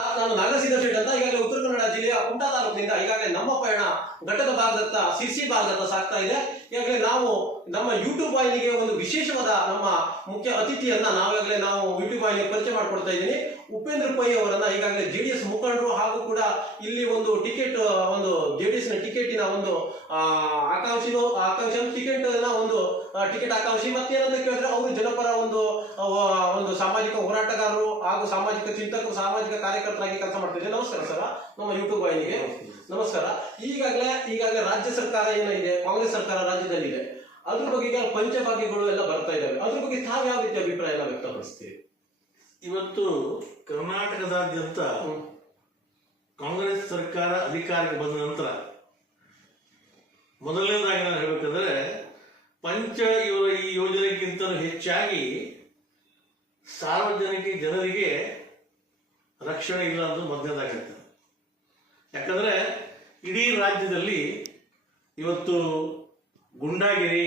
ನಾನು ನಾಗಸಿದ್ದ ಶೆಟ್ ಅಂತ ಈಗಾಗಲೇ ಉತ್ತರ ಕನ್ನಡ ಜಿಲ್ಲೆಯ ಕುಮಟಾ ತಾಲೂಕಿನಿಂದ ಈಗಾಗಲೇ ನಮ್ಮ ಪಯಣ ಘಟ್ಟದ ಭಾಗದತ್ತ ಸಿರ್ಸಿ ಭಾಗದತ್ತ ಸಾಗ್ತಾ ಇದೆ. ಈಗಾಗಲೇ ನಾವು ನಮ್ಮ ಯೂಟ್ಯೂಬ್ ವಾಹಿನಿಗೆ ಒಂದು ವಿಶೇಷವಾದ ನಮ್ಮ ಮುಖ್ಯ ಅತಿಥಿಯನ್ನ ನಾವು ಯೂಟ್ಯೂಬ್ ವಾಹಿನಿಗೆ ಪರಿಚಯ ಮಾಡಿಕೊಡ್ತಾ ಇದ್ದೀನಿ. ಉಪೇಂದ್ರ ಪೈ ಅವರನ್ನ ಈಗಾಗಲೇ ಜೆಡಿಎಸ್ ಮುಖಂಡರು ಹಾಗೂ ಕೂಡ ಇಲ್ಲಿ ಒಂದು ಟಿಕೆಟ್ ಒಂದು ಜೆಡಿಎಸ್ ನ ಟಿಕೆಟಿನ ಒಂದು ಆಕಾಂಕ್ಷಿ ಟಿಕೆಟ್ ಆಕಾಂಕ್ಷಿ ಮತ್ತೇನಂತ ಕೇಳಿದ್ರೆ ಅವರು ಜನಪರ ಒಂದು ಸಾಮಾಜಿಕ ಹೋರಾಟಗಾರರು ಹಾಗೂ ಸಾಮಾಜಿಕ ಚಿಂತಕರು, ಸಾಮಾಜಿಕ ಕಾರ್ಯಕರ್ತರಾಗಿ ಕೆಲಸ ಮಾಡ್ತಿದ್ದಾರೆ. ನಮಸ್ಕಾರ ಸರ್, ನಮ್ಮ ಯೂಟ್ಯೂಬ್ ವಾಹಿನಿಗೆ ನಮಸ್ಕಾರ. ಈಗಾಗಲೇ ರಾಜ್ಯ ಸರ್ಕಾರ ಏನಿದೆ, ಕಾಂಗ್ರೆಸ್ ಸರ್ಕಾರ ರಾಜ್ಯದಲ್ಲಿದೆ, ಅದ್ರ ಬಗ್ಗೆ ಈಗ ಪಂಚಭಾಗ್ಯಗಳು ಎಲ್ಲ ಬರ್ತಾ ಇದಾವೆ. ಅದ್ರ ಬಗ್ಗೆ ತಾವು ಯಾವ ರೀತಿ ಅಭಿಪ್ರಾಯ ಎಲ್ಲ ವ್ಯಕ್ತಪಡಿಸ್ತೀವಿ? ಇವತ್ತು ಕರ್ನಾಟಕದಾದ್ಯಂತ ಕಾಂಗ್ರೆಸ್ ಸರ್ಕಾರ ಅಧಿಕಾರಕ್ಕೆ ಬಂದ ನಂತರ ಮೊದಲನೇದಾಗಿ ನಾನು ಹೇಳಬೇಕಂದ್ರೆ ಇವರ ಈ ಯೋಜನೆಗಿಂತ ಹೆಚ್ಚಾಗಿ ಸಾರ್ವಜನಿಕ ಜನರಿಗೆ ರಕ್ಷಣೆ ಇಲ್ಲ ಅಂತ ಮೊದಲನೇದಾಗಿರುತ್ತೆ. ಯಾಕಂದ್ರೆ ಇಡೀ ರಾಜ್ಯದಲ್ಲಿ ಇವತ್ತು ಗುಂಡಾಗಿರಿ,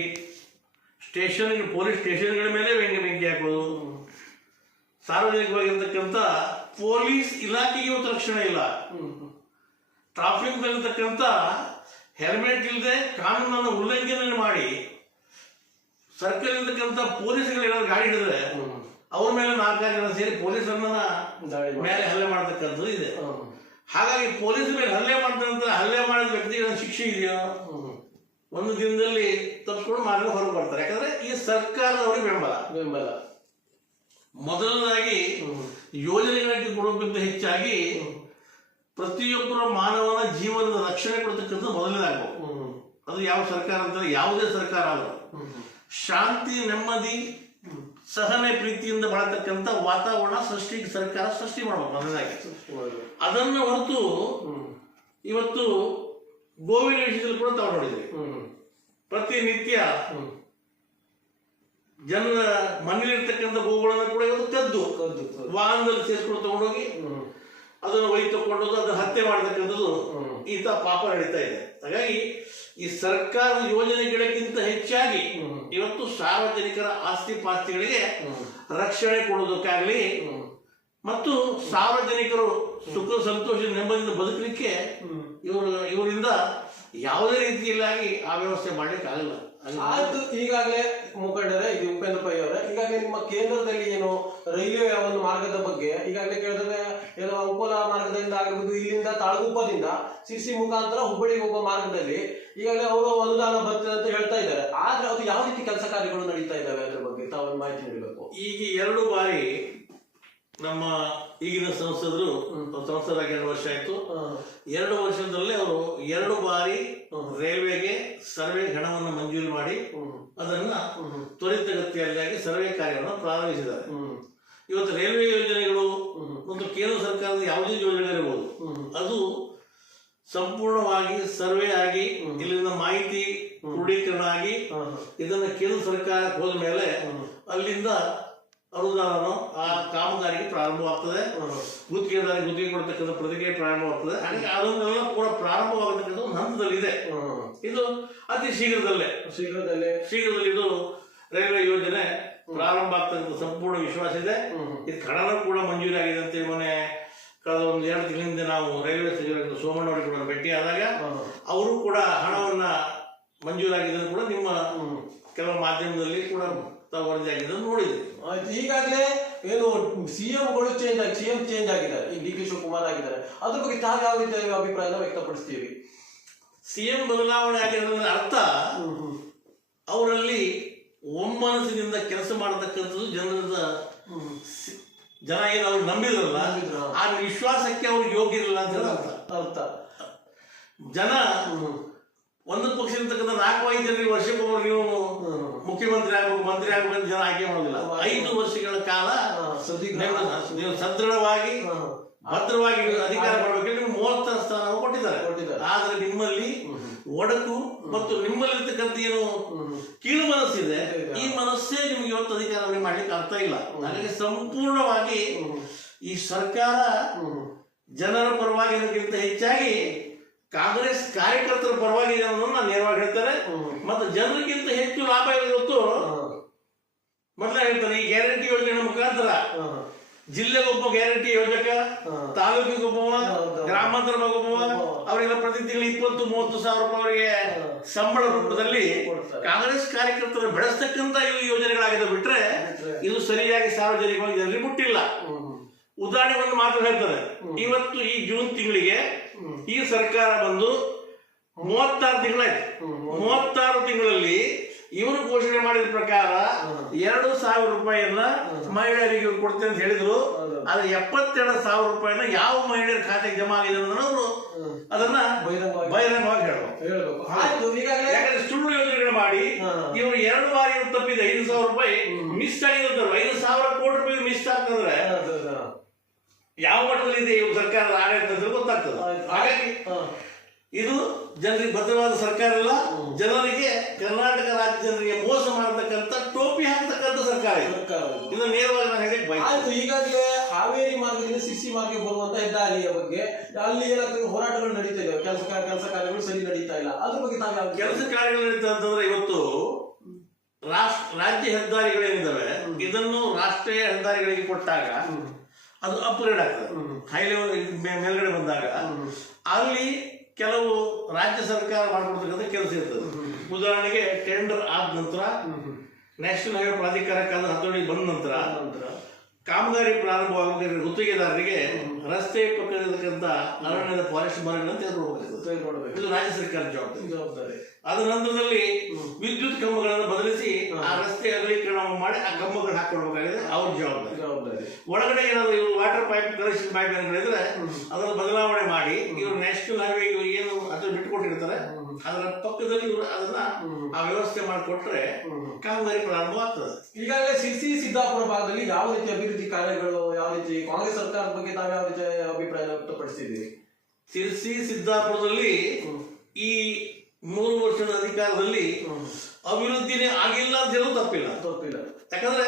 ಪೊಲೀಸ್ ಸ್ಟೇಷನ್ಗಳ ಮೇಲೆ ಬೆಂಕಿ ಹಾಕೋದು, ಸಾರ್ವಜನಿಕವಾಗಿರ್ತಕ್ಕಂಥ ಪೊಲೀಸ್ ಇಲಾಖೆಗೆ ಇವತ್ತು ರಕ್ಷಣೆ ಇಲ್ಲ. ಟ್ರಾಫಿಕ್ ನಲ್ಲಿರ್ತಕ್ಕಂಥ ಹೆಲ್ಮೆಟ್ ಇಲ್ಲದೆ ಕಾನೂನನ್ನು ಉಲ್ಲಂಘನೆ ಮಾಡಿ ಸರ್ಕಲ್ ಇರ್ತಕ್ಕಂಥ ಪೊಲೀಸ್ಗಳು ಏನಾದ್ರು ಗಾಡಿ ಹಿಡಿದ್ರೆ ಅವ್ರ ಮೇಲೆ 4 ಜನ ಸೇರಿ ಪೊಲೀಸರನ್ನ ಮೇಲೆ ಹಲ್ಲೆ ಮಾಡ್ತಕ್ಕಂಥದ್ದು ಇದೆ. ಹಾಗಾಗಿ ಪೊಲೀಸ್ ಮೇಲೆ ಹಲ್ಲೆ ಮಾಡಿದ ವ್ಯಕ್ತಿಗಳ ಶಿಕ್ಷೆ ಇದೆಯೋ, ಒಂದು ದಿನದಲ್ಲಿ ತಪ್ಪಿಸ್ಕೊಂಡು ಮಾರ್ಗ ಹೊರಗೆ ಬರ್ತಾರೆ. ಯಾಕಂದ್ರೆ ಈ ಸರ್ಕಾರದವರಿಗೆ ಬೆಂಬಲ ಮೊದಲನೇದಾಗಿ ಯೋಜನೆಗಳಿಗೆ ಕೊಡೋಕ್ಕಿಂತ ಹೆಚ್ಚಾಗಿ ಪ್ರತಿಯೊಬ್ಬರ ಮಾನವನ ಜೀವನದ ರಕ್ಷಣೆ ಕೊಡ್ತಕ್ಕಂಥದ್ದು ಮೊದಲನೇದಾಗಬೇಕು. ಅದು ಯಾವ ಸರ್ಕಾರ ಅಂತ ಯಾವುದೇ ಸರ್ಕಾರ ಆದರೂ ಶಾಂತಿ, ನೆಮ್ಮದಿ, ಸಹನೆ, ಪ್ರೀತಿಯಿಂದ ಬಾಳತಕ್ಕಂಥ ವಾತಾವರಣ ಸರ್ಕಾರ ಸೃಷ್ಟಿ ಮಾಡಬೇಕು ಮೊದಲನೇದಾಗಿ. ಅದನ್ನು ಹೊರತು ಇವತ್ತು ಗೋವಿನ ವಿಷಯದಲ್ಲಿ ಕೂಡ ತಾವು ನೋಡಿದ್ವಿ. ಪ್ರತಿನಿತ್ಯ ಜನರ ಮನೆಯಲ್ಲಿರ್ತಕ್ಕಂಥ ಗೋವುಗಳನ್ನು ಕೂಡ ಇವತ್ತು ಕದ್ದು ವಾಹನದಲ್ಲಿ ಸೇರಿಸ್ಕೊಂಡು ತಗೊಂಡೋಗಿ ಅದನ್ನು ಒಯ್ದು ತಗೊಂಡೋದು ಅದನ್ನು ಹತ್ಯೆ ಮಾಡತಕ್ಕಂಥದ್ದು ಇಂಥ ಪಾಪ ನಡೀತಾ ಇದೆ. ಹಾಗಾಗಿ ಈ ಸರ್ಕಾರದ ಯೋಜನೆಗಳಿಗಿಂತ ಹೆಚ್ಚಾಗಿ ಇವತ್ತು ಸಾರ್ವಜನಿಕರ ಆಸ್ತಿ ಪಾಸ್ತಿಗಳಿಗೆ ರಕ್ಷಣೆ ಕೊಡೋದಕ್ಕಾಗಲಿ ಮತ್ತು ಸಾರ್ವಜನಿಕರು ಸುಖ ಸಂತೋಷ ನೆಮ್ಮದಿಯಿಂದ ಬದುಕಲಿಕ್ಕೆ ಇವರಿಂದ ಯಾವುದೇ ರೀತಿಯಲ್ಲಾಗಿ ಆ ವ್ಯವಸ್ಥೆ ಮಾಡ್ಲಿಕ್ಕೆ ಆಗಲ್ಲ. ಆಯ್ತು, ಈಗಾಗಲೇ ಮುಖಂಡರೇ, ಇದು ಉಪೇಂದ್ರ ಪೈ ಅವರೇ, ಈಗಾಗಲೇ ನಿಮ್ಮ ಕೇಂದ್ರದಲ್ಲಿ ಏನು ರೈಲ್ವೆ ಒಂದು ಮಾರ್ಗದ ಬಗ್ಗೆ ಈಗಾಗಲೇ ಕೇಳಿದ್ರೆ ಏನೋ ಉಪ್ಪಲ ಮಾರ್ಗದಿಂದ ಆಗಿರ್ಬೋದು, ಇಲ್ಲಿಂದ ತಾಳಗುಪ್ಪದಿಂದ ಸಿರ್ಸಿ ಮುಖಾಂತರ ಹುಬ್ಬಳ್ಳಿಗೆ ಹೋಗೋ ಮಾರ್ಗದಲ್ಲಿ ಈಗಾಗಲೇ ಅವರು ಅನುದಾನ ಬರ್ತದೆ ಅಂತ ಹೇಳ್ತಾ ಇದ್ದಾರೆ. ಆದ್ರೆ ಅದು ಯಾವ ರೀತಿ ಕೆಲಸ ಕಾರ್ಯಗಳು ನಡೀತಾ ಇದ್ದಾವೆ ಅದ್ರ ಬಗ್ಗೆ ತಾವು ಮಾಹಿತಿ ನೀಡಬೇಕು. ಈಗ 2 ಬಾರಿ ನಮ್ಮ ಈಗಿನ ಸಂಸದರಾಗಿ 2 ವರ್ಷ ಆಯ್ತು. 2 ವರ್ಷದಲ್ಲಿ ಅವರು 2 ಬಾರಿ ರೈಲ್ವೆಗೆ ಸರ್ವೆ ಹಣವನ್ನು ಮಂಜೂರು ಮಾಡಿ ಅದನ್ನ ತ್ವರಿತಗತಿಯಲ್ಲಿ ಸರ್ವೆ ಕಾರ್ಯವನ್ನು ಪ್ರಾರಂಭಿಸಿದ್ದಾರೆ. ಇವತ್ತು ರೈಲ್ವೆ ಯೋಜನೆಗಳು ಒಂದು ಕೇಂದ್ರ ಸರ್ಕಾರದ ಯಾವುದೇ ಯೋಜನೆಗಳಿರ್ಬೋದು, ಅದು ಸಂಪೂರ್ಣವಾಗಿ ಸರ್ವೆ ಆಗಿ ಇಲ್ಲಿಂದ ಮಾಹಿತಿ ಕ್ರೋಢೀಕರಣ ಆಗಿ ಇದನ್ನ ಕೇಂದ್ರ ಸರ್ಕಾರಕ್ಕೆ ಹೋದ ಮೇಲೆ ಅಲ್ಲಿಂದ ಅನುದಾನ ಆ ಕಾಮಗಾರಿಗೆ ಪ್ರಾರಂಭವಾಗ್ತದೆ. ಗುತ್ತಿಗೆ ಕೊಡ್ತಕ್ಕಂಥ ಪ್ರತಿಕ್ರಿಯೆ ಪ್ರಾರಂಭವಾಗ್ತದೆ. ಹಾಗಾಗಿ ಅದನ್ನೆಲ್ಲ ಕೂಡ ಪ್ರಾರಂಭವಾಗತಕ್ಕಂಥ ಒಂದು ಹಂತದಲ್ಲಿದೆ. ಇದು ಅತಿ ಶೀಘ್ರದಲ್ಲೇ ಇದು ರೈಲ್ವೆ ಯೋಜನೆ ಪ್ರಾರಂಭ ಆಗ್ತಕ್ಕಂಥ ಸಂಪೂರ್ಣ ವಿಶ್ವಾಸ ಇದೆ. ಇದು ಹಣನೂ ಕೂಡ ಮಂಜೂರಿ ಆಗಿದೆ ಅಂತ ಮೊನ್ನೆ ಕಳೆದ 1-2 ತಿಂಗಳಿಂದ ನಾವು ರೈಲ್ವೆ ಸಚಿವರಾದ ಸೋಮಣ್ಣ ಅವರಿಗೆ ಕೂಡ ಭೇಟಿ ಆದಾಗ ಅವರು ಕೂಡ ಹಣವನ್ನ ಮಂಜೂರಾಗಿದೆ ಕೂಡ ನಿಮ್ಮ ಕೆಲವು ಮಾಧ್ಯಮದಲ್ಲಿ ಕೂಡ ವರದಿ ಆಗಿದೆ ನೋಡಿದೆ. ಈಗಾಗಲೇ ಏನು ಸಿಎಂಗಳು ಸಿಎಂ ಚೇಂಜ್ ಆಗಿದ್ದಾರೆ, ಈಗ ಡಿ ಕೆ ಶಿವಕುಮಾರ್ ಆಗಿದ್ದಾರೆ. ಅದ್ರ ಬಗ್ಗೆ ತಾವು ಯಾವ ರೀತಿ ಅಭಿಪ್ರಾಯ ವ್ಯಕ್ತಪಡಿಸ್ತೀವಿ? ಸಿಎಂ ಬದಲಾವಣೆ ಆಗಿರೋದ್ರ ಅರ್ಥ ಅವರಲ್ಲಿ ಒಮ್ಮನಸ್ಸಿನಿಂದ ಕೆಲಸ ಮಾಡತಕ್ಕಂಥದ್ದು ಜನ ಏನು ಅವ್ರು ನಂಬಿದ್ರಲ್ಲ ಆ ವಿಶ್ವಾಸಕ್ಕೆ ಅವ್ರಿಗೆ ಯೋಗ್ಯ ಇರಲ್ಲ ಅಂತ ಅರ್ಥ. ಜನ ಒಂದು ಪಕ್ಷ ಇರ್ತಕ್ಕಂಥ 4-5 ಜನರಿಗೆ ವರ್ಷಕ್ಕೊಬ್ಬರು ನೀವು ಮುಖ್ಯಮಂತ್ರಿ ಆಗ್ಬೇಕು, ಮಂತ್ರಿ ಆಗ್ಬೇಕು ಜನ ಆಯ್ಕೆ ಮಾಡೋದಿಲ್ಲ. 5 ವರ್ಷಗಳ ಕಾಲ ನೀವು ಸದೃಢವಾಗಿ ಭದ್ರವಾಗಿ ಅಧಿಕಾರ ಮಾಡಬೇಕು. ನಿಮ್ಗೆ 30 ಸ್ಥಾನ ಕೊಟ್ಟಿದ್ದಾರೆ. ಆದ್ರೆ ನಿಮ್ಮಲ್ಲಿ ಒಡಕು ಮತ್ತು ನಿಮ್ಮಲ್ಲಿರ್ತಕ್ಕಂಥ ಏನು ಕೀಳು ಮನಸ್ಸಿದೆ, ಈ ಮನಸ್ಸೇ ನಿಮ್ಗೆ ಇವತ್ತು ಅಧಿಕಾರ ಮಾಡ್ಲಿಕ್ಕೆ ಅರ್ಥ ಇಲ್ಲ. ಹಾಗಾಗಿ ಸಂಪೂರ್ಣವಾಗಿ ಈ ಸರ್ಕಾರ ಜನರ ಪರವಾಗಿ ಅನ್ನೋಕ್ಕಿಂತ ಹೆಚ್ಚಾಗಿ ಕಾಂಗ್ರೆಸ್ ಕಾರ್ಯಕರ್ತರ ಪರವಾಗಿ ನಾನು ನೇರವಾಗಿ ಹೇಳ್ತಾರೆ. ಮತ್ತು ಜನರಿಗಿಂತ ಹೆಚ್ಚು ಲಾಭ ಇವತ್ತು ಮೊದಲೇ ಹೇಳ್ತಾರೆ, ಈ ಗ್ಯಾರಂಟಿ ಯೋಜನೆ ಮುಖಾಂತರ ಜಿಲ್ಲೆಗೊಬ್ಬ ಗ್ಯಾರಂಟಿ ಯೋಜಕ, ತಾಲೂಕಿಗೊಬ್ಬವ, ಗ್ರಾಮಾಂತರಗೊಬ್ಬವ, ಅವರಿಗೆಲ್ಲ ಪ್ರತಿ ತಿಂಗಳು 20-30 ಸಾವಿರ ರೂಪಾಯಿ ಅವರಿಗೆ ಸಂಬಳ ರೂಪದಲ್ಲಿ ಕಾಂಗ್ರೆಸ್ ಕಾರ್ಯಕರ್ತರು ಬೆಳೆಸ್ತಕ್ಕಂತ ಇವು ಯೋಜನೆಗಳಾಗಿದೆ ಬಿಟ್ರೆ ಇದು ಸರಿಯಾಗಿ ಸಾರ್ವಜನಿಕವಾಗಿ ಜನರಿಗೆ ಮುಟ್ಟಿಲ್ಲ. ಉದಾಹರಣೆ ಒಂದು ಮಾತು ಹೇಳ್ತಾರೆ, ಇವತ್ತು ಈ ಜೂನ್ ತಿಂಗಳಿಗೆ ಈ ಸರ್ಕಾರ ಬಂದು 36 ತಿಂಗಳಾಯ್ತು. 36 ತಿಂಗಳಲ್ಲಿ ಇವರು ಘೋಷಣೆ ಮಾಡಿದ ಪ್ರಕಾರ 2,000 ರೂಪಾಯಿಯನ್ನ ಮಹಿಳೆಯರಿಗೆ ಕೊಡ್ತೇನೆ ಅಂತ ಹೇಳಿದ್ರು. ಆದ್ರೆ 72,000 ರೂಪಾಯಿನ ಯಾವ ಮಹಿಳೆಯರ ಖಾತೆಗೆ ಜಮಾ ಆಗಿದೆ ಅನ್ನೋದನ್ನ ಅವರು ಅದನ್ನ ಬಹಿರಂಗವಾಗಿ ಹೇಳಬೇಕು. ಯಾಕಂದ್ರೆ ಸುಳ್ಳು ಯೋಜನೆಗಳು ಮಾಡಿ ಇವರು 2 ಬಾರಿ ತಪ್ಪಿದೆ 5,000 ರೂಪಾಯಿ ಮಿಸ್ ಆಗಿದೆ. 5,000 ಕೋಟಿ ರೂಪಾಯಿ ಮಿಸ್ ಆಗ್ತಂದ್ರೆ ಯಾವ ಮಟ್ಟದಲ್ಲಿ ಇದೆ ಇವ್ರ ಸರ್ಕಾರದ ಆಡಳಿತ ಅಂತ ಗೊತ್ತಾಗ್ತದೆ. ಹಾಗಾಗಿ ಇದು ಜನರಿಗೆ ಭದ್ರವಾದ ಸರ್ಕಾರ ಅಲ್ಲ, ಜನರಿಗೆ ಕರ್ನಾಟಕ ರಾಜ್ಯ ಜನರಿಗೆ ಮೋಸ ಮಾಡತಕ್ಕಂತ ಟೋಪಿ ಹಾಕತಕ್ಕಂತ ಸರ್ಕಾರ ಇದು ನೇರವಾಗಿ ನಾನು ಹೇಳಿ ಆಯ್ತು. ಈಗಾಗಲೇ ಹಾವೇರಿ ಮಾರ್ಗದಿಂದ ಸಿರ್ಸಿ ಮಾರ್ಗಕ್ಕೆ ಬರುವಂತ ಹೆದ್ದಾರಿಯ ಬಗ್ಗೆ ಅಲ್ಲಿ ಏನಾಗ್ತದೆ ಹೋರಾಟಗಳು ನಡೀತಾ ಇದಾವೆ, ಕೆಲಸ ಕಾರ್ಯಗಳು ಸರಿ ನಡೀತಾ ಇಲ್ಲ. ಅದ್ರ ಬಗ್ಗೆ ತಾವು ಕೆಲಸ ಕಾರ್ಯಗಳು ನಡೀತಾ ಅಂತಂದ್ರೆ ಇವತ್ತು ರಾಜ್ಯ ಹೆದ್ದಾರಿಗಳೇನಿದಾವೆ ಇದನ್ನು ರಾಷ್ಟ್ರೀಯ ಹೆದ್ದಾರಿಗಳಿಗೆ ಕೊಟ್ಟಾಗ ಅದು ಅಪ್ಗ್ರೇಡ್ ಆಗ್ತದೆ. ಹೈ ಲೆವೆಲ್ ಮೇಲ್ಗಡೆ ಬಂದಾಗ ಅಲ್ಲಿ ಕೆಲವು ರಾಜ್ಯ ಸರ್ಕಾರ ಮಾಡ್ಕೊಡ್ತಕ್ಕಂಥ ಕೆಲಸ ಇರ್ತದೆ. ಉದಾಹರಣೆಗೆ ಟೆಂಡರ್ ಆದ ನಂತರ ನ್ಯಾಷನಲ್ ಹೈವೇ ಪ್ರಾಧಿಕಾರಕ್ಕಾದ ಹತೋಟಿಗೆ ಬಂದ ನಂತರ ಕಾಮಗಾರಿ ಪ್ರಾರಂಭವಾಗಬೇಕಾದ್ರೆ ಗುತ್ತಿಗೆದಾರರಿಗೆ ರಸ್ತೆ ಪಕ್ಕದಲ್ಲಿರತಕ್ಕಂಥ ಅರಣ್ಯದ ಫಾರೆಸ್ಟ್ ಮರಗಳನ್ನು ತೆಗೆದುಕೊಡಬೇಕು. ಇದು ರಾಜ್ಯ ಸರ್ಕಾರದ ಜವಾಬ್ದಾರಿ. ಅದರ ನಂತರದಲ್ಲಿ ವಿದ್ಯುತ್ ಕಂಬಗಳನ್ನು ಬದಲಿಸಿ ಆ ರಸ್ತೆ ಅಗಲೀಕರಣ ಮಾಡಿ ಆ ಕಂಬಗಳು ಹಾಕೊಡ್ಬೇಕಾಗಿದೆ, ಅವ್ರ ಜವಾಬ್ದಾರಿ. ಒಳಗಡೆ ಏನಾದ್ರು ಇವರು ವಾಟರ್ ಪೈಪ್ ಕನೆಕ್ಷನ್ ಪೈಪ್ ಅಂತ ಹೇಳಿದ್ರೆ ಅದನ್ನು ಬದಲಾವಣೆ ಮಾಡಿ ಇವರು ನ್ಯಾಷನಲ್ ಹೈವೇ ಏನು ಅದನ್ನು ಬಿಟ್ಟುಕೊಟ್ಟಿರ್ತಾರೆ ಅದರ ಪಕ್ಕದಲ್ಲಿ ಇವರು ಅದನ್ನ ಆ ವ್ಯವಸ್ಥೆ ಮಾಡಿಕೊಟ್ರೆ ಕಾಮಗಾರಿ ಪ್ರಾರಂಭ ಆಗ್ತದೆ. ಈಗಾಗಲೇ ಸಿರ್ಸಿ ಸಿದ್ದಾಪುರ ಭಾಗದಲ್ಲಿ ಯಾವ ರೀತಿ ಅಭಿವೃದ್ಧಿ ಕಾರ್ಯಗಳು, ಯಾವ ರೀತಿ ಕಾಂಗ್ರೆಸ್ ಸರ್ಕಾರದ ಬಗ್ಗೆ ತಾವು ಯಾವ ರೀತಿ ಅಭಿಪ್ರಾಯ ವ್ಯಕ್ತಪಡಿಸಿದ್ದೀರಿ? ಸಿರ್ಸಿ ಸಿದ್ದಾಪುರದಲ್ಲಿ ಈ 3 ವರ್ಷದ ಅಧಿಕಾರದಲ್ಲಿ ಅಭಿವೃದ್ಧಿನೇ ಆಗಿಲ್ಲ ಅಂತ ಹೇಳೋದು ತಪ್ಪಿಲ್ಲ. ಯಾಕಂದ್ರೆ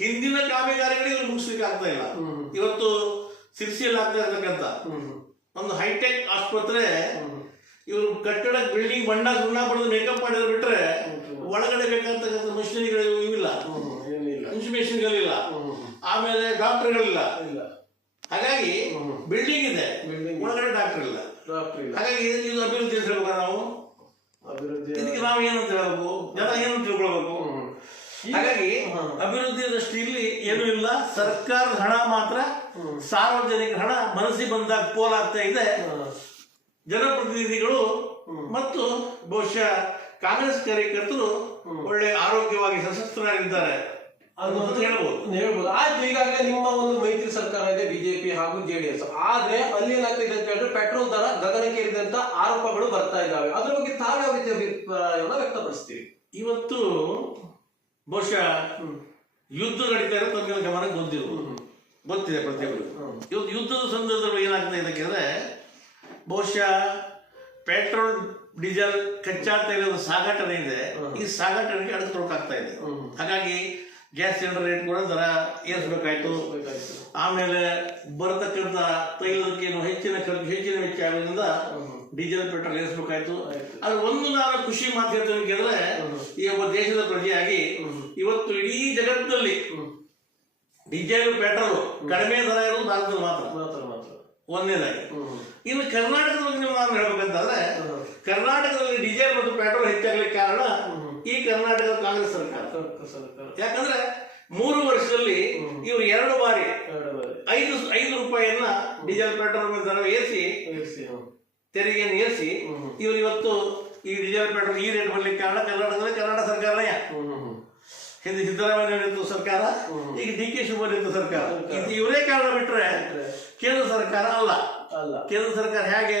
ಹಿಂದಿನ ಕಾಮಗಾರಿಗಳಿಗೆ ಮುಗಿಸ್ಲಿಕ್ಕೆ ಆಗ್ತಾ ಇಲ್ಲ. ಇವತ್ತು ಸಿರ್ಸಿಯಲ್ಲಿ ಆಗ್ತಾ ಇರ್ತಕ್ಕಂಥ ಒಂದು ಹೈಟೆಕ್ ಆಸ್ಪತ್ರೆ ಇವರು ಕಟ್ಟಡ ಬಿಲ್ಡಿಂಗ್ ಬಣ್ಣ ಸುಣ್ಣ ಬಡ್ದು ಮೇಕಪ್ ಮಾಡಿದ್ರೆ ಬಿಟ್ರೆ ಒಳಗಡೆ ಬೇಕಾಗ್ತಕ್ಕಂಥ ಮಷಿನರಿಗಳು ಇವಿಲ್ಲ, ಇನ್ಸ್ಟಿಟ್ಯೂಷನ್ಗಳಿಲ್ಲ, ಆಮೇಲೆ ಡಾಕ್ಟರ್ಗಳಿಲ್ಲ. ಹಾಗಾಗಿ ಬಿಲ್ಡಿಂಗ್ ಇದೆ, ಒಳಗಡೆ ಡಾಕ್ಟರ್ ಇಲ್ಲ. ಹಾಗಾಗಿ ಇದು ಅಭಿವೃದ್ಧಿ ಅಂತ ಹೇಳ್ಬೇಕು. ನಾವು ಇದಕ್ಕೆ ನಾವು ಏನಂತ ಹೇಳಬೇಕು, ಜನ ಏನು ತಿಳ್ಕೊಳ್ಬೇಕು. ಹಾಗಾಗಿ ಅಭಿವೃದ್ಧಿ ದೃಷ್ಟಿಯಲ್ಲಿ ಏನೂ ಇಲ್ಲ. ಸರ್ಕಾರದ ಹಣ ಮಾತ್ರ ಸಾರ್ವಜನಿಕ ಹಣ ಮನಸ್ಸಿಗೆ ಬಂದಾಗ ಪೋಲಾಗ್ತಾ ಇದೆ. ಜನಪ್ರತಿನಿಧಿಗಳು ಮತ್ತು ಬಹುಶಃ ಕಾಂಗ್ರೆಸ್ ಕಾರ್ಯಕರ್ತರು ಒಳ್ಳೆ ಆರೋಗ್ಯವಾಗಿ ಸಶಸ್ತ್ರರಾಗಿದ್ದಾರೆ ಅಂತ ಹೇಳ್ಬೋದು. ಆಯ್ತು. ಈಗಾಗಲೇ ನಿಮ್ಮ ಒಂದು ಮೈತ್ರಿ ಸರ್ಕಾರ ಇದೆ, ಬಿಜೆಪಿ ಹಾಗೂ ಜೆಡಿಎಸ್. ಆದ್ರೆ ಅಲ್ಲಿ ಏನಾಗ್ತಿದೆ ಅಂತ ಹೇಳಿದ್ರೆ ಪೆಟ್ರೋಲ್ ದರ ಗಗನಕ್ಕೇರಿದಂತ ಆರೋಪಗಳು ಬರ್ತಾ ಇದ್ದಾವೆ. ಅದ್ರ ಬಗ್ಗೆ ತಾವ್ಯಾವ ರೀತಿ ಅಭಿಪ್ರಾಯವನ್ನು ವ್ಯಕ್ತಪಡಿಸ್ತೀವಿ? ಇವತ್ತು ಬಹುಶಃ ಯುದ್ಧ ನಡೀತಾ ಇರೋ ತಮಗೆ ಗಮನಕ್ಕೆ ಗೊತ್ತಿದೆ ಪ್ರತಿಯೊಬ್ಬರು. ಇವತ್ತು ಯುದ್ಧದ ಸಂದರ್ಭದಲ್ಲಿ ಏನಾಗ್ತಾ ಇದೆ ಅಂದ್ರೆ ಬಹುಶಃ ಪೆಟ್ರೋಲ್ ಡೀಸೆಲ್ ಕಚ್ಚಾ ತೈಲದ ಸಾಗಾಟನೆ ಇದೆ, ಈ ಸಾಗಾಟನೆಗೆ ಅಡಚಣೆ ಇದೆ. ಹಾಗಾಗಿ ಗ್ಯಾಸ್ ಸಿಲಿಂಡರ್ ರೇಟ್ ಕೂಡ ದರ ಏರಿಸಬೇಕಾಯ್ತು. ಆಮೇಲೆ ಬರತಕ್ಕಂಥ ತೈಲಕ್ಕೆ ಹೆಚ್ಚಿನ ವೆಚ್ಚ ಆಗೋದ್ರಿಂದ ಡೀಸೆಲ್ ಪೆಟ್ರೋಲ್ ಏರಿಸಬೇಕಾಯ್ತು. ಆದ್ರೆ ಒಂದು ನಾನು ಖುಷಿ ಮಾತು ಹೇಳ್ತೇನೆ ಅಂದ್ರೆ ಈ ಒಬ್ಬ ದೇಶದ ಪ್ರಜೆಯಾಗಿ ಇವತ್ತು ಇಡೀ ಜಗತ್ತಿನಲ್ಲಿ ಡೀಸೆಲ್ ಪೆಟ್ರೋಲ್ ಕಡಿಮೆ ದರ ಇರೋದು ಭಾರತದಲ್ಲಿ ಮಾತ್ರ ಒಂದನೇದಾಗಿ. ಇನ್ನು ಕರ್ನಾಟಕದ ಬಗ್ಗೆ ನಾನು ಹೇಳ್ಬೇಕಂತಂದ್ರೆ ಕರ್ನಾಟಕದಲ್ಲಿ ಡೀಸೆಲ್ ಮತ್ತು ಪೆಟ್ರೋಲ್ ಹೆಚ್ಚಾಗ್ಲಿಕ್ಕೆ ಕಾರಣ ಈ ಕರ್ನಾಟಕದ ಕಾಂಗ್ರೆಸ್ ಸರ್ಕಾರ. ಯಾಕಂದ್ರೆ 3 ವರ್ಷದಲ್ಲಿ ಇವರು 2 ಬಾರಿ 5 ರೂಪಾಯಿಯನ್ನ ಡೀಸೆಲ್ ಪೆಟ್ರೋಲ್ ಮೇಲೆ ದರ ಏರಿಸಿ ತೆರಿಗೆಯನ್ನು ಏರಿಸಿ ಇವರು ಇವತ್ತು ಈ ಡೀಸೆಲ್ ಪೆಟ್ರೋಲ್ ಈ ರೇಟ್ ಬರ್ಲಿಕ್ಕೆ ಕಾರಣ ಕರ್ನಾಟಕದಲ್ಲಿ ಕರ್ನಾಟಕ ಸರ್ಕಾರನೇ. ಹಿಂದೆ ಸಿದ್ದರಾಮಯ್ಯ ಸರ್ಕಾರ, ಈಗ DK ಶಿವಕುಮಾರ್ ಸರ್ಕಾರ. ಇವರೇ ಕಾರಣ ಬಿಟ್ರೆ ಕೇಂದ್ರ ಸರ್ಕಾರ ಅಲ್ಲ. ಕೇಂದ್ರ ಸರ್ಕಾರ ಹೇಗೆ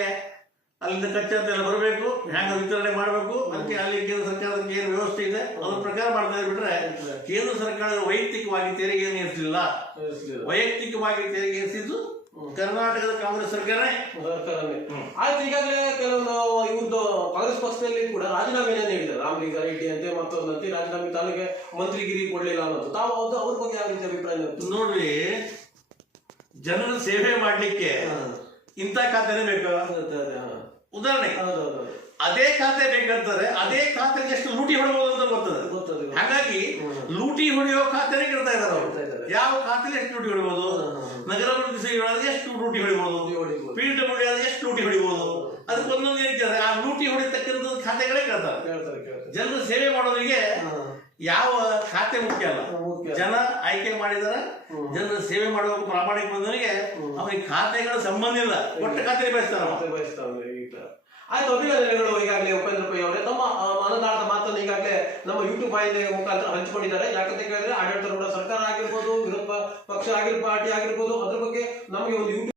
ಅಲ್ಲಿಂದ ಕಚ್ಚಾ ತೈಲ ಬರಬೇಕು, ಹೆಂಗ ವಿತರಣೆ ಮಾಡಬೇಕು, ಅದಕ್ಕೆ ಅಲ್ಲಿ ಕೇಂದ್ರ ಸರ್ಕಾರಕ್ಕೆ ಏನು ವ್ಯವಸ್ಥೆ ಇದೆ ಅದ್ರ ಪ್ರಕಾರ ಮಾಡ್ತಾ ಬಿಟ್ರೆ ಕೇಂದ್ರ ಸರ್ಕಾರ ವೈಯಕ್ತಿಕವಾಗಿ ತೆರಿಗೆಯನ್ನು ಏರಿಸಲಿಲ್ಲ. ವೈಯಕ್ತಿಕವಾಗಿ ತೆರಿಗೆ ಏರಿಸಿದ್ದು ಕರ್ನಾಟಕದ ಕಾಂಗ್ರೆಸ್ ಸರ್ಕಾರನೇ. ಆಯ್ತು. ಈಗಾಗಲೇ ಕೆಲವೊಂದು ಇವ್ರದ್ದು ಕಾಂಗ್ರೆಸ್ ಪಕ್ಷದಲ್ಲಿ ಕೂಡ ರಾಜೀನಾಮೆಯನ್ನು ನೀಡಿದ್ದಾರೆ. ರಾಮಲಿಂಗ ರೆಡ್ಡಿ ಅಂತೆ ಮತ್ತೊಂದಂತೆ ರಾಜೀನಾಮೆ ತನಗೆ ಮಂತ್ರಿಗಿರಿ ಕೊಡ್ಲಿಲ್ಲ ಅನ್ನೋದು. ತಾವು ಅವ್ರ ಬಗ್ಗೆ ಯಾವ ರೀತಿ ಅಭಿಪ್ರಾಯ? ನೋಡ್ರಿ, ಜನರ ಸೇವೆ ಮಾಡ್ಲಿಕ್ಕೆ ಇಂಥ ಖಾತೆನೇ ಬೇಕು. ಉದಾಹರಣೆ ಅದೇ ಖಾತೆ ಬೇಕಂತಾರೆ, ಅದೇ ಖಾತೆಗೆ ಎಷ್ಟು ಲೂಟಿ ಹೊಡಬಹುದು ಅಂತ ಗೊತ್ತದೆ. ಹಾಗಾಗಿ ಲೂಟಿ ಹೊಡೆಯೋ ಖಾತೆನೇ ಕೇಳ್ತಾ ಇದ್ದಾರೆ. ಯಾವ ಖಾತೆಲಿ ಎಷ್ಟು ಡ್ಯೂಟಿ ಹೊಡಿಬಹುದು, ನಗರಾಭಿವೃದ್ಧಿ ಸಚಿವರಾದ್ರೆ ಎಷ್ಟು ಡ್ಯೂಟಿ ಹೊಡಿಬಹುದು, PWD ಆದ್ರೆ ಎಷ್ಟು ಡ್ಯೂಟಿ ಹೊಡಿಬಹುದು, ಅದಕ್ಕೆ ಒಂದೊಂದು ಹೇಳ್ತಾರೆ. ಆ ಡ್ಯೂಟಿ ಹೊಡಿತಕ್ಕಂಥ ಖಾತೆಗಳೇ ಕೇಳ್ತಾರೆ. ಜನರ ಸೇವೆ ಮಾಡೋರಿಗೆ ಯಾವ ಖಾತೆ ಮುಖ್ಯ ಅಲ್ಲ, ಜನ ಆಯ್ಕೆ ಮಾಡಿದಾರ, ಜನರ ಸೇವೆ ಮಾಡಬೇಕು ಪ್ರಾಮಾಣಿಕ ಬಂದವರಿಗೆ ಅವನಿಗೆ ಖಾತೆಗಳ ಸಂಬಂಧ ಇಲ್ಲ, ಒಟ್ಟು ಖಾತೆ ಬಯಸ್ತಾರ. ಆಯ್ತು, ಅಭಿನಂದನೆಗಳು. ಈಗಾಗಲೇ ಉಪೇಂದ್ರ ಪೈ ಅವರೇ ತಮ್ಮ ಮನದಾಳದ ಮಾತನ್ನು ಈಗಾಗಲೇ ನಮ್ಮ ಯೂಟ್ಯೂಬ್ ವಾಹಿನಿ ಮುಖಾಂತರ ಹಂಚಿಕೊಂಡಿದ್ದಾರೆ. ಯಾಕಂತ ಕೇಳಿದ್ರೆ ಆಡಳಿತಾರೂಢ ಸರ್ಕಾರ ಆಗಿರ್ಬೋದು, ವಿರೋಧ ಪಕ್ಷ ಪಾರ್ಟಿ ಆಗಿರ್ಬೋದು, ಅದ್ರ ಬಗ್ಗೆ ನಮಗೆ ಒಂದು ಯೂಟ್ಯೂಬ್